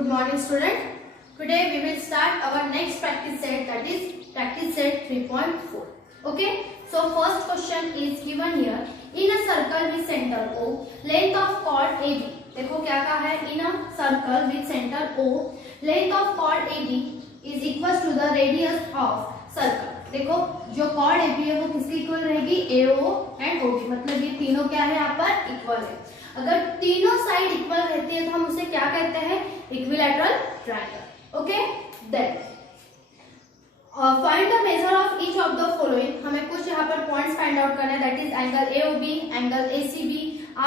Good morning student. Today we will start our next practice set, that is practice set 3.4. Okay. So first question is given here. In a circle with center O, length of chord AB. देखो क्या कहा है, in a circle with center O, length of chord AB is equal to the radius of circle. देखो जो chord AB है वो किसकी equal रहेगी, AO and OB, मतलब ये तीनों क्या है यहाँ पर इक्वल है. अगर तीनों साइड इक्वल रहती है तो हम उसे क्या कहते हैं, equilateral triangle. Okay, then find the measure of each of the following. हमें कुछ यहाँ पर पॉइंट्स फाइंड आउट करना है, that is angle AOB, angle ACB,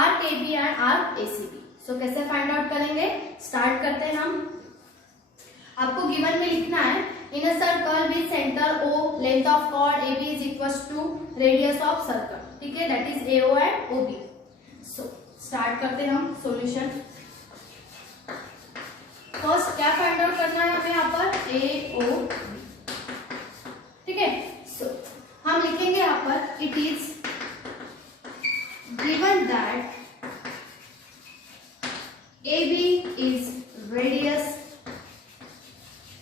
arc AB and arc ACB. So कैसे फाइंड आउट करेंगे, स्टार्ट करते हैं हम. आपको गिवन में लिखना है, in a circle with centre O, length of chord AB is equals to radius of circle. ठीक है, that is AO and OB. So start करते हैं हम सॉल्यूशन. फर्स्ट क्या फाइंड आउट करना है हमें यहाँ पर, AO. ठीक है, सो हम लिखेंगे यहाँ पर, it is given that AB is radius.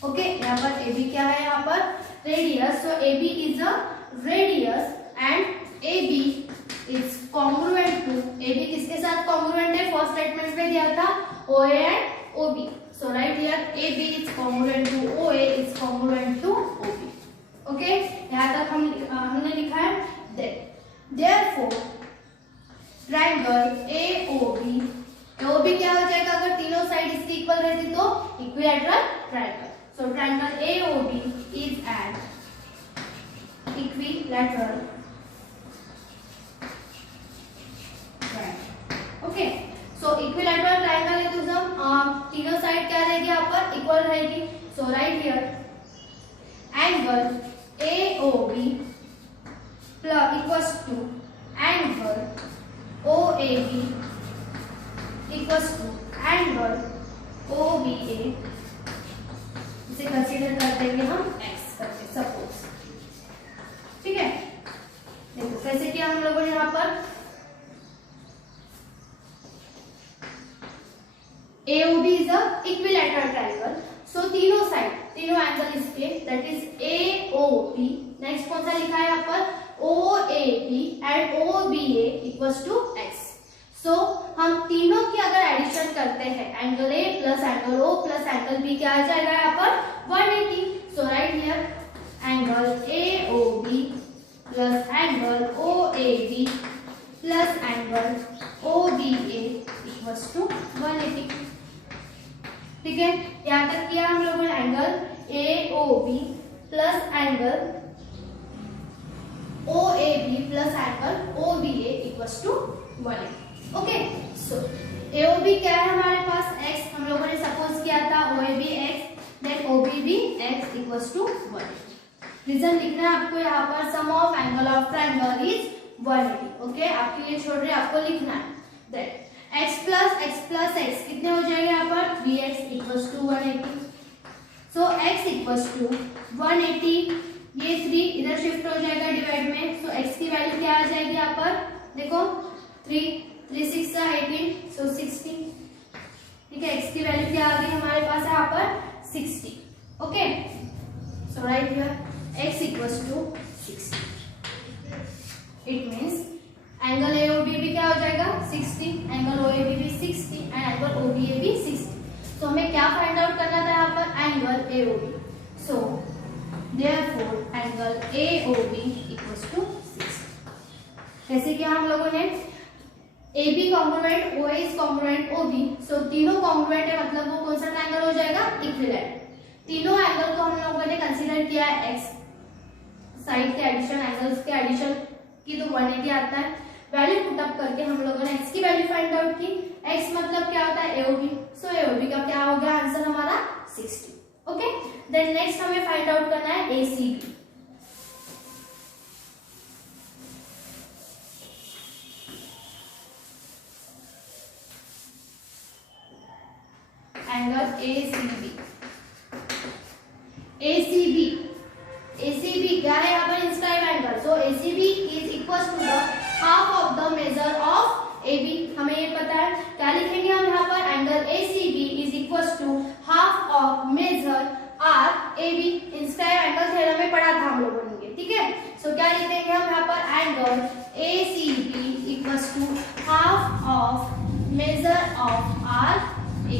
Okay, यहाँ पर AB क्या है, यहाँ पर radius. So AB is a radius and AB is congruent to, AB किसके साथ कॉन्ग्रुएंट है, फर्स्ट स्टेटमेंट में दिया था OA and OB. So right here AB is congruent to OA is congruent to OB. Okay, यहाँ तक हमने लिखा है. देयरफॉर ट्रायंगल AOB क्या हो जाएगा, अगर तीनों साइड इसकी इक्वल रहती तो equilateral triangle. So triangle AOB is an equilateral. Okay, so equilateral triangle है तो सब तीनों साइड क्या रहेगी, यहाँ पर इक्वल रहेगी. So right here angle AOB plus equals to angle OAB equals to angle OBA. इसे कंसीडर कर देंगे हम x करके, सपोज. ठीक है, देखो कैसे किया हम लोगों ने यहाँ पर. AOB is a equilateral triangle. So तीनों साइड, तीनों एंगल इसके, that is AOB. नेक्स्ट कौन सा लिखा है यहाँ पर, OAB and OBA equals to x. So हम तीनों की अगर एडिशन करते हैं, angle A plus angle O plus angle B क्या आ जाएगा यहाँ पर, 180. So right here angle AOB plus angle OAB plus angle OBA equals to 180. ठीक है, यहाँ तक किया हम लोगों ने angle AOB plus angle OAB plus angle OBA equals to 180. Okay, so AOB क्या है हमारे पास, x. हम लोगों ने सपोज किया था OAB x, देन OB भी x इक्वल्स टू 180. रीजन लिखना है आपको यहाँ पर, sum of angle of triangle is 180. Okay, आपके लिए छोड़ रहे, आपको लिखना है. देन x प्लस x कितने हो जाएंगे यहाँ पर, 3x equals to 180. So x equals to 180, ये 3 इधर शिफ्ट हो जाएगा डिवाइड में. सो x की वैल्यू क्या आ जाएगी यहाँ पर, देखो 3 6 18, सो 60. ठीक है, x की वैल्यू क्या आ गई हमारे पास यहाँ पर, 60. Okay, so right here x equals to 60. It means angle AOB भी क्या हो जाएगा, 60, एंगल OAB भी 60 एंड एंगल OBA भी 60. तो हमें क्या फाइंड आउट करना था यहाँ पर, angle AOB. So therefore angle AOB equals to 60. कैसे किया हम लोगों ने, AB congruent, OA is congruent OB. So तीनों कॉन्ग्रुएंट है, मतलब वो कौन सा ट्रायंगल हो जाएगा, इक्विलैटरल. तीनों एंगल को हम लोगों ने कंसीडर किया है x. साइड के एडिशन, एंगल्स के एडिशन की तो 180 आता है. वैल्यू पुट अप करके हम लोगों ने x की वैल्यू फाइंड आउट की. x मतलब क्या होता है, AOB. सो AOB का क्या हो गया आंसर हमारा, 60. ओके, देन नेक्स्ट हमें फाइंड आउट करना है ACB. एंगल ACB क्या है यहाँ पर, inscribe angle. So ACB is equal to the half of the measure of AB. हमें ये पता है, क्या लिखेंगे हम यहाँ पर, angle ACB is equal to half of major of R A.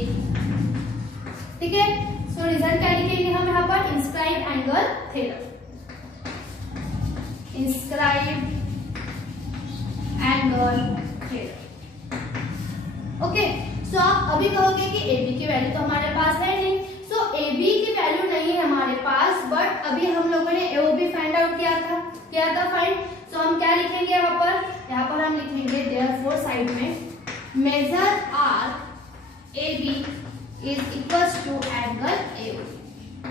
ठीक है, सो रिजल्ट क्या लिखेंगे हम यहाँ पर, inscribe angle theorem, inscribe angle theorem. Okay, so आप अभी कहोगे कि ए बी की वैल्यू तो हमारे पास है नहीं, सो ए बी की वैल्यू नहीं है हमारे पास, बट अभी हम लोगों ने ए ओ बी फाइंड आउट किया था फाइंड। सो हम क्या लिखेंगे यहाँ पर हम लिखेंगे देयरफॉर साइड में measure R A B is equals to angle A O B.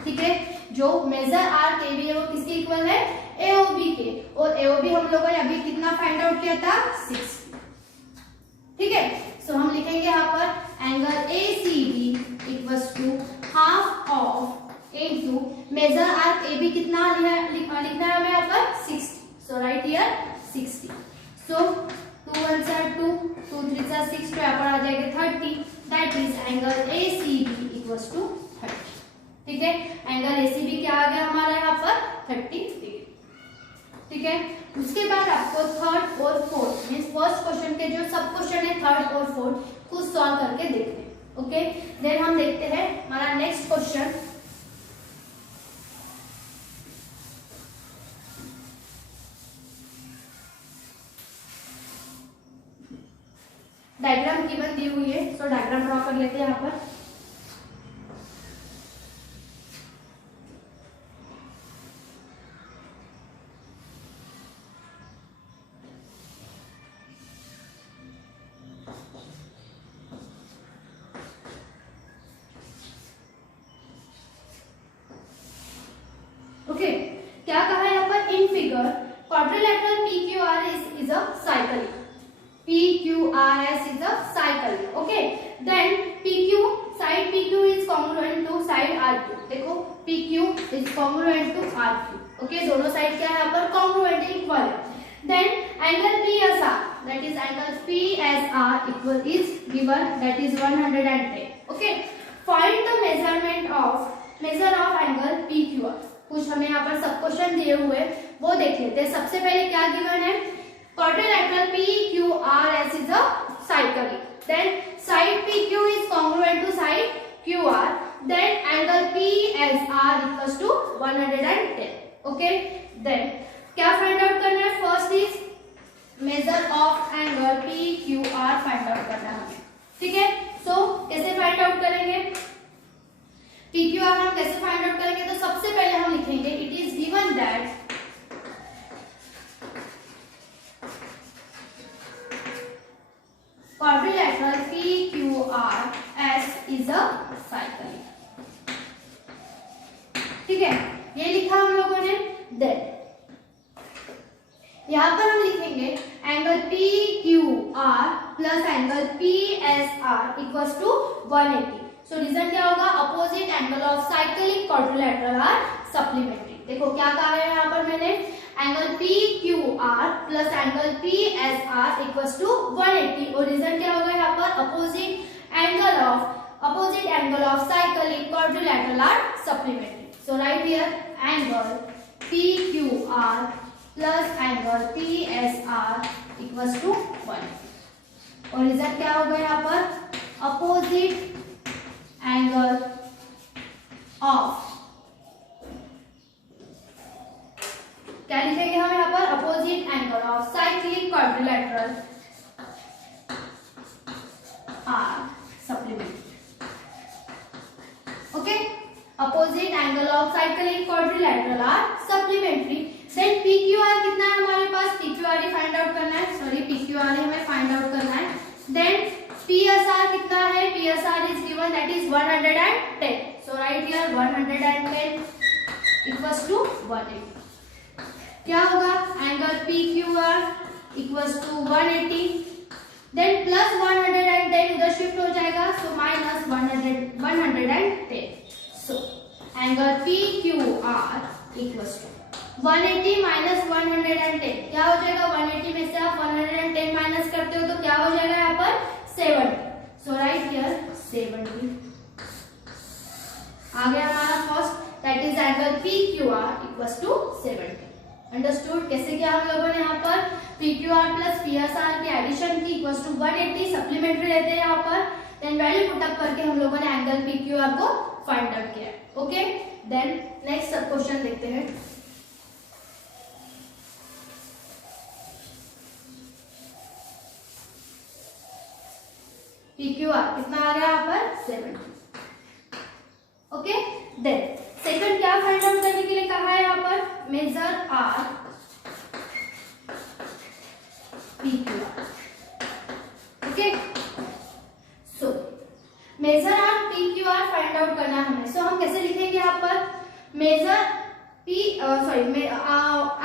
ठीक है, जो मेजर आर ए बी है वो किसके इक्वल है, ए ओ बी के, और ए ओ बी हम लोगों ने अभी कितना फाइंड आउट किया था, 6। ठीक है, सो हम लिखेंगे यहाँ पर angle A C B equals to half of into measure arc A B कितना लिखना है हमें यहाँ पर 60। सो राइट हियर 60। सो 2 1 जा 2, 2 3 जा 6, तो यहाँ पर आ जाएगा 30। That is angle A C B equals to 30। ठीक है, एंगल ए सी बी क्या आ गया हमारा यहाँ पर 30 डिग्री। ठीक है, उसके बाद आपको थर्ड और फोर्थ मींस फर्स्ट क्वेश्चन के जो सब क्वेश्चन है थर्ड और फोर्थ को सॉल्व करके देखते हैं। ओके, देन हम देखते हैं हमारा next question. Diagram given the हुई है, सो डायग्राम ड्रॉ कर लेते हैं यहाँ पर। ओके, क्या कहा है यहाँ पर, in figure quadrilateral PQRS is a cycle, PQRS is a cycle. Okay, then PQ side PQ is congruent to side RQ. देखो PQ is congruent to RQ. Okay, दोनों साइड क्या है यहाँ पर, congruent इक्वल है। Then angle PSR, that is angle PSR equal is given, that is 110. Okay, find the measure of angle PQR. कुछ हमें यहाँ पर सब क्वेश्चन दिए हुए वो देख लेते हैं। सबसे पहले क्या गिवन है, quadrilateral PQRS is a cycle. Then side PQ is congruent to side QR. Then angle PSR equals to 110. Okay. Then क्या find out करना है, first is measure of angle PQR find out करना है। ठीक है, so कैसे find out करेंगे, PQR हम कैसे find out करेंगे, तो सबसे पहले हम लिखेंगे it is given that quadrilateral PQRS is a cycle. ठीक है, ये लिखा हम लोगों ने। देन यहाँ पर हम लिखेंगे angle PQR plus angle PSR equals to 180। So reason क्या होगा, opposite angle of cyclic quadrilateral are supplementary. देखो क्या कहा है यहाँ पर मैंने, angle PQR plus angle PSR equals to 180, और रीजन क्या होगा यहाँ पर, opposite angle of cyclic quadrilateral are supplementary. So right here angle PQR plus angle PSR equals to 180, और रीजन क्या होगा यहाँ पर, अपोजिट एंगल ऑफ, क्या लिखेंगे हम यहाँ पर, opposite angle of cyclic quadrilateral are supplementary. Okay, opposite angle of cyclic quadrilateral are supplementary. Then PQR कितना है हमारे पास, PQR ही फाइंड आउट करना है, सॉरी PQR ही हमें फाइंड आउट करना है। देन PSR कितना है, PSR is given, that is 110. So right here 110 equals to 180. क्या होगा, angle PQR equals to 180, then plus 110 उधर शिफ्ट हो जाएगा, so minus 110. So angle PQR equals to 180 minus 110 क्या हो जाएगा, 180 में से आप 110 माइनस करते हो तो क्या हो जाएगा यहाँ पर 70. So right here 70 आ गया हमारा first, that is angle PQR equals to 70. Understood. कैसे किया हम लोगों ने यहाँ पर PQR प्लस PSR की एडिशन की इक्वल्स टू 180 सप्लीमेंट्री लेते हैं यहाँ पर, देन वैल्यू पुट अप करके हम लोगों ने एंगल PQR को फाइंड आउट किया। Okay, then next sub question देखते हैं। PQR कितना आ गया यहाँ पर 70। ओके, देन सेकंड क्या फाइंड आउट करने के लिए कहा है यहाँ पर, measure R PQR। Okay, so measure R PQR find out करना है हमें। सो हम कैसे लिखेंगे यहाँ पर, मेजर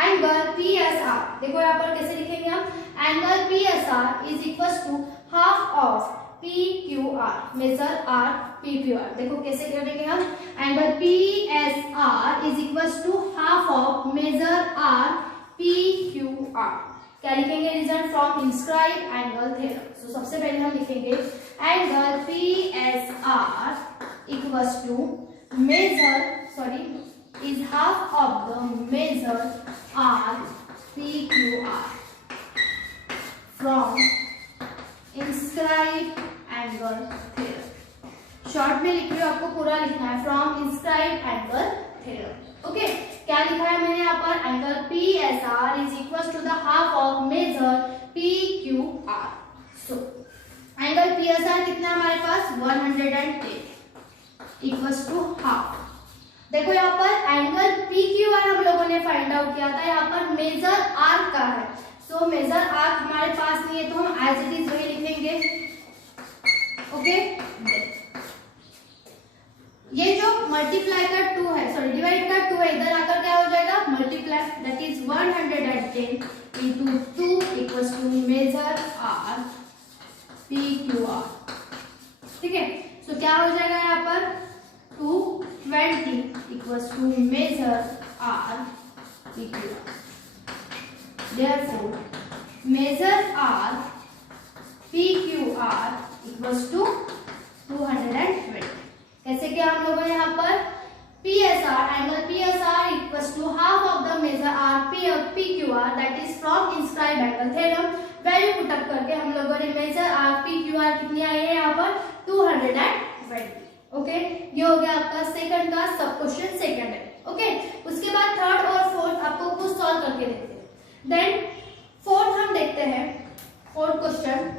एंगल PSR, देखो यहाँ पर कैसे लिखेंगे हम, angle PSR is equal to half of PQR, major R PQR। देखो कैसे करेंगे हम, angle PSR is equal to half of major R PQR। क्या लिखेंगे, result from inscribe angle theorem. So सबसे पहले हम लिखेंगे angle PSR equal to major is half of the major R PQR from inscribe angle theorem. Short में लिख रही हूँ, आपको पूरा लिखना है, from inscribe angle theorem. Okay, क्या लिखा है मैंने यहाँ पर, angle PSR is equal to the half of measure PQR। So angle PSR कितना है हमारे पास 110 इक्वल टू हाफ। देखो यहाँ पर एंगल PQR हम लोगों ने फाइंड आउट किया था, यहाँ पर मेजर आर्क का है। सो मेजर आर्क हमारे पास नहीं है तो हम एज इट इज वही लिखेंगे। ओके, ये जो मल्टीप्लाई का 2 है, सॉरी डिवाइड का 2 है, इधर आकर क्या हो जाएगा, multiply, that is 110 into 2 equals to measure R PQR। ठीक है, सो क्या हो जाएगा यहाँ पर 220 equals to measure R PQR। Therefore, measure R PQR equals to 220। कैसे किया हम लोगों ने यहाँ पर, PSR angle PSR equals to half of the measure R PQR that is from inscribed angle theorem। Value put up करके हम लोगों ने मेजर R PQR कितनी आई है यहाँ पर 220। ओके, ये हो गया आपका सेकंड का सब क्वेश्चन सेकंड है। ओके, उसके बाद थर्ड और फोर्थ आपको कुछ सॉल्व करके देखते हैं। देन फोर्थ हम देखते हैं, फोर्थ क्वेश्चन।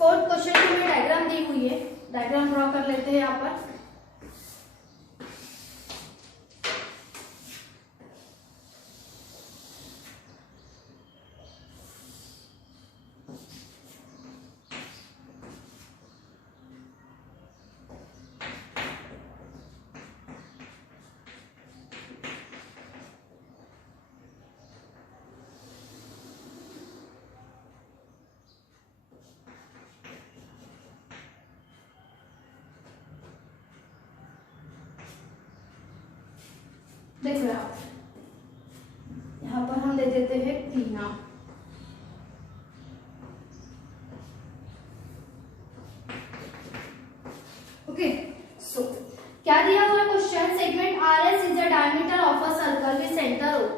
फोर्थ क्वेश्चन की हमें डायग्राम दी हुई है, डायग्राम ड्रॉ कर लेते हैं यहाँ पर। देख रहे आप, यहाँ पर हम दे देते हैं 3 नाम। ओके, सो क्या दिया हुआ question, segment RS is the diameter of a circle with centre O।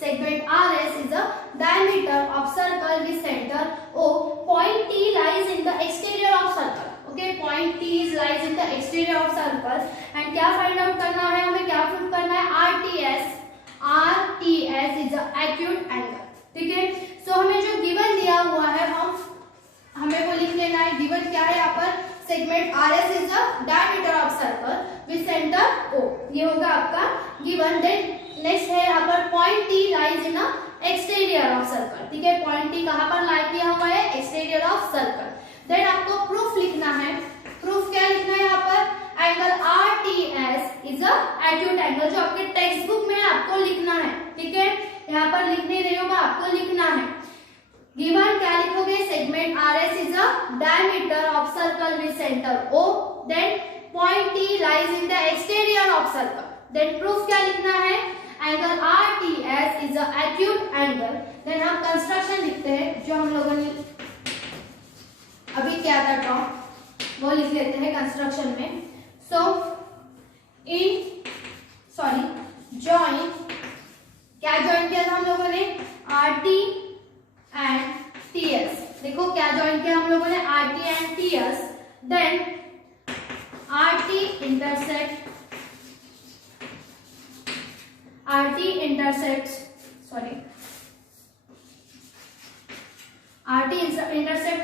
Segment RS is the diameter of circle with centre O। Point T lies in the exterior of circle। Okay, point T lies in the exterior of circle and क्या find out करना है हमें, क्या prove करना है, RTS is the acute angle. ठीक है, सो हमें जो गिवन दिया हुआ है हमें वो लिख लेना है। गिवन क्या है यहाँ पर, segment RS is the diameter of circle with centre O, ये होगा आपका गिवन। देन नेक्स्ट है यहाँ पर point T lies in exterior of circle. ठीक है, पॉइंट T कहाँ पर लाई किया हुआ है, एक्सटीरियर ऑफ सर्कल। देन आपको प्रूफ लिखना है। प्रूफ क्या लिखना है यहाँ पर, angle RTS is a acute angle, जो आपके टेक्स्ट बुक में आपको लिखना है। ठीक है, यहाँ पर लिख नहीं रही हूँ, आपको लिखना है। गिवन क्या लिखोगे, segment RS is a diameter of circle with centre O। Then point T lies in the exterior of circle. Then proof क्या लिखना है, angle RTS is a acute angle, then हम कंस्ट्रक्शन लिखते हैं जो हम लोगों ने अभी क्या था टॉप वो लिख लेते हैं कंस्ट्रक्शन में। सो जॉइन क्या जॉइन किया था हम लोगों ने RT एंड TS। देखो क्या जॉइन किया हम लोगों ने RT and TS, then RT intersect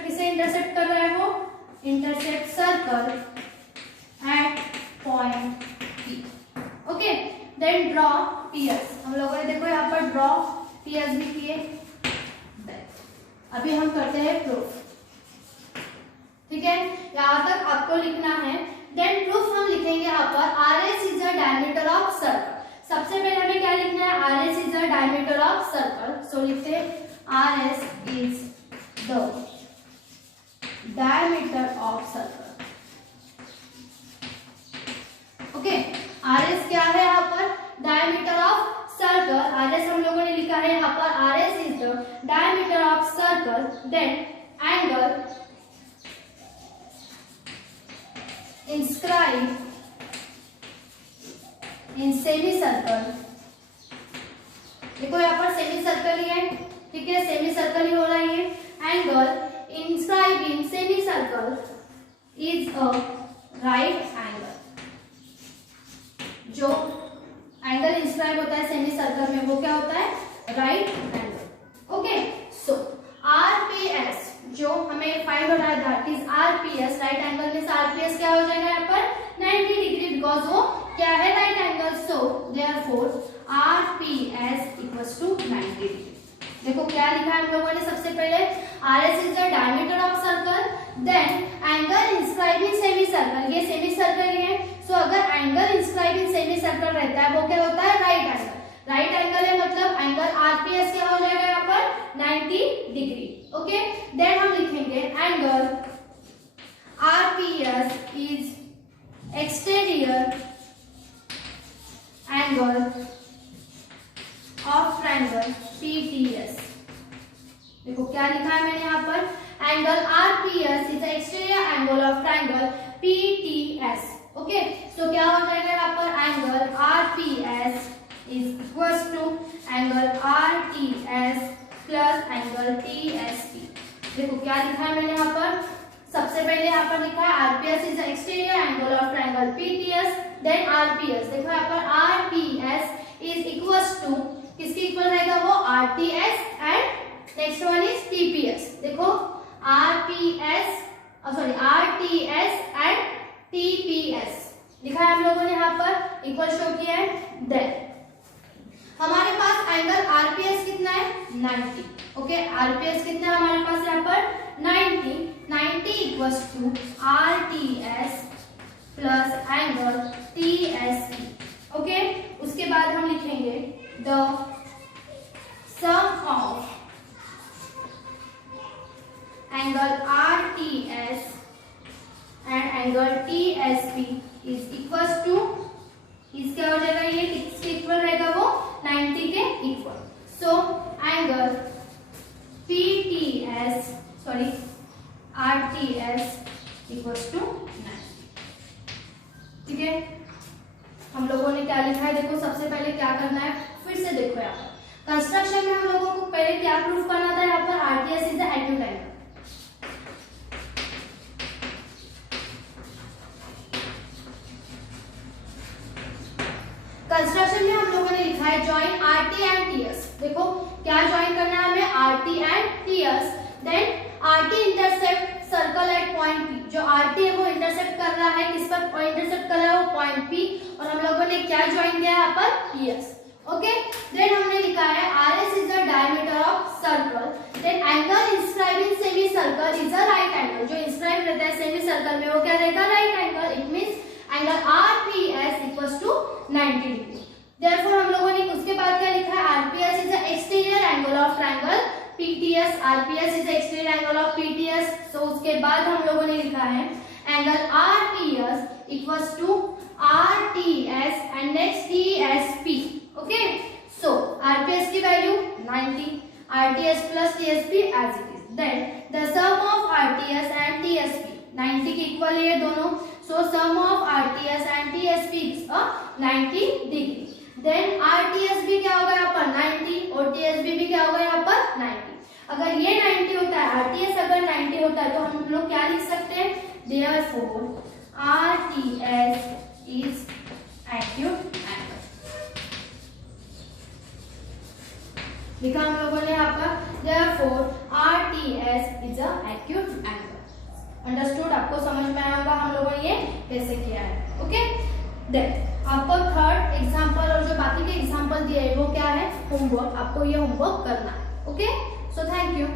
किसे इंटरसेक्ट कर रहा है वो intersect circle at point P। Okay, then draw TS। हम लोगों ने देखो यहाँ पर ड्रॉ TS भी किए। अभी हम करते हैं प्रूफ। ठीक है, यहाँ तक आपको लिखना है। देन प्रूफ हम लिखेंगे यहाँ पर RS is the diameter of circle. सबसे पहले हमें क्या लिखना है, RS is the diameter of circle. So लिखते हैं RS is the diameter of circle. Okay, RS क्या है यहाँ पर, डायमीटर ऑफ सर्कल। RS हम लोगों ने लिखा है यहाँ पर RS is the diameter of circle, then angle inscribed in semicircle। देखो यहाँ पर सेमी सर्कल ही है, ठीक है, सेमी सर्कल ही हो रहा है। Angle inscribed in semicircle is a right angle। जो एंगल इंस्क्राइब होता है सेमी सर्कल में वो क्या होता है, राइट एंगल। ओके, सो RPS जो हमें फाइंड होना है that is RPS, right angle में RPS क्या हो जाएगा यहाँ पर 90 डिग्री, बिकॉज वो क्या है, right angle. So therefore RPS equals to 90 degree. देखो क्या लिखा है हम लोगों ने, सबसे पहले RS is the diameter of circle, then angle inscribing semi circle, ये सेमी सर्कल ही है। सो अगर एंगल इंस्क्राइबिंग सेमी सर्कल रहता है वो क्या होता है, राइट एंगल। राइट एंगल है मतलब एंगल RPS क्या हो जाएगा यहाँ पर 90 डिग्री। ओके, देन हम लिखेंगे angle RPS is exterior angle of triangle PTS। देखो क्या लिखा है मैंने यहाँ पर, angle RPS is exterior angle of triangle PTS। Okay, so क्या हो जाएगा यहाँ पर, angle RPS is equals to angle RTS plus angle TSP। देखो क्या लिखा है मैंने यहाँ पर, सबसे पहले यहाँ पर लिखा है RPS is exterior angle of triangle PTS, then RPS। देखो यहाँ पर RPS इज इक्वल्स टू किसके इक्वल रहेगा वो, RTS and next one is TPS। देखो RTS एंड TPS लिखा है हम लोगों ने यहाँ पर, इक्वल शो किया है। देन हमारे पास एंगल RPS कितना है 90। ओके, RPS कितना है हमारे पास यहाँ पर 90 equals to RTS plus angle TSP। Okay, उसके बाद हम लिखेंगे the sum of angle RTS and angle TSP is equals to, इस क्या हो जाएगा, ये किसके इक्वल रहेगा वो 90 के equal. So angle RTS equals to 90। ठीक है, हम लोगों ने क्या लिखा है, देखो सबसे पहले क्या करना है, फिर से देखो यहाँ पर कंस्ट्रक्शन में हम लोगों को पहले क्या प्रूफ करना था, यहाँ पर RTS is the acute angle. Construction में हम लोगों ने लिखा है जॉइन RT एंड TS। देखो क्या जॉइन करना है हमें, RT and TS, then RT intersect circle at point P। जो RT है वो इंटरसेक्ट कर रहा है, किस पर इंटरसेक्ट कर रहा है वो पॉइंट P, और हम लोगों ने क्या जॉइन किया यहाँ पर TS। ओके, देन हमने लिखा है RS is the diameter of circle, then angle inscribing semi circle is a right angle. जो इंस्क्राइब रहता है सेमी सर्कल में वो क्या रहेगा, right angle. It means angle RPS equals to 90 degree. Therefore हम लोगों ने उसके बाद क्या लिखा है, RPS is the exterior angle of triangle PTS। RPS is the exterior angle of PTS। So उसके बाद हम लोगों ने लिखा है angle RPS equals to RTS and next TSP। Okay, 90 के इक्वल है ये दोनों. So sum of RTS and TSB is 90 degree. Then RTSB क्या होगा यहाँ पर 90 और TSB भी क्या होगा यहाँ पर 90. अगर ये 90 होता है, RTS अगर 90 होता है, तो हम लोग क्या लिख सकते हैं, therefore RTS is acute angle. लिखा हम लोगों ने यहाँ पर therefore RTS is a acute angle. Understood? आपको समझ में आया होगा हम लोगों ने ये कैसे किया है. ओके, देन आपको थर्ड एग्जांपल और जो बाकी के एग्जांपल दिए हैं वो क्या है, होमवर्क. आपको ये होमवर्क करना है. Okay, so thank you.